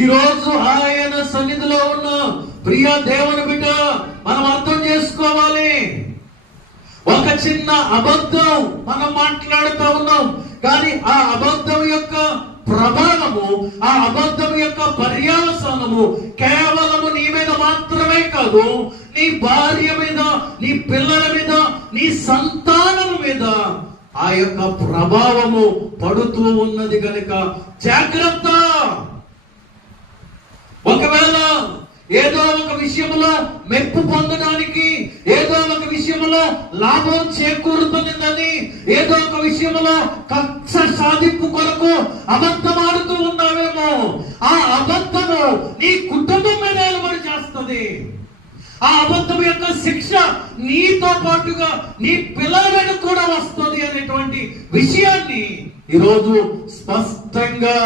ఈరోజు ఆయన సన్నిధిలో ఉన్న ప్రియ దేవుని బిడ్డ, మనం అర్థం చేసుకోవాలి. ఒక చిన్న అబద్ధం మనం మాట్లాడుతూ ఉన్నాం, కానీ ఆ అబద్ధం యొక్క ప్రభావము, ఆ అబద్ధం యొక్క పర్యవసానము కేవలము నీ మీద మాత్రమే కాదు, నీ భార్య మీద, నీ పిల్లల మీద, నీ సంతానం మీద ఆ యొక్క ప్రభావము పడుతూ ఉన్నది కనుక జాగ్రత్త. ఒకవేళ ఏదో ఒక విషయంలో మెప్పు పొందడానికి, ఏదో ఒక విషయంలో లాభం చేకూరుతుందని, ఏదో ఒక విషయంలో కక్ష సాధింపు కొరకు అబద్ధమాడుతూ ఉన్నావేమో, ఆ అబద్ధము నీ కుటుంబం మీద నిలబడి చేస్తుంది. ఆ అబద్ధం యొక్క శిక్ష నీతో పాటుగా నీ పిల్లల మీద కూడా వస్తుంది అనేటువంటి విషయాన్ని ఈరోజు స్పష్టంగా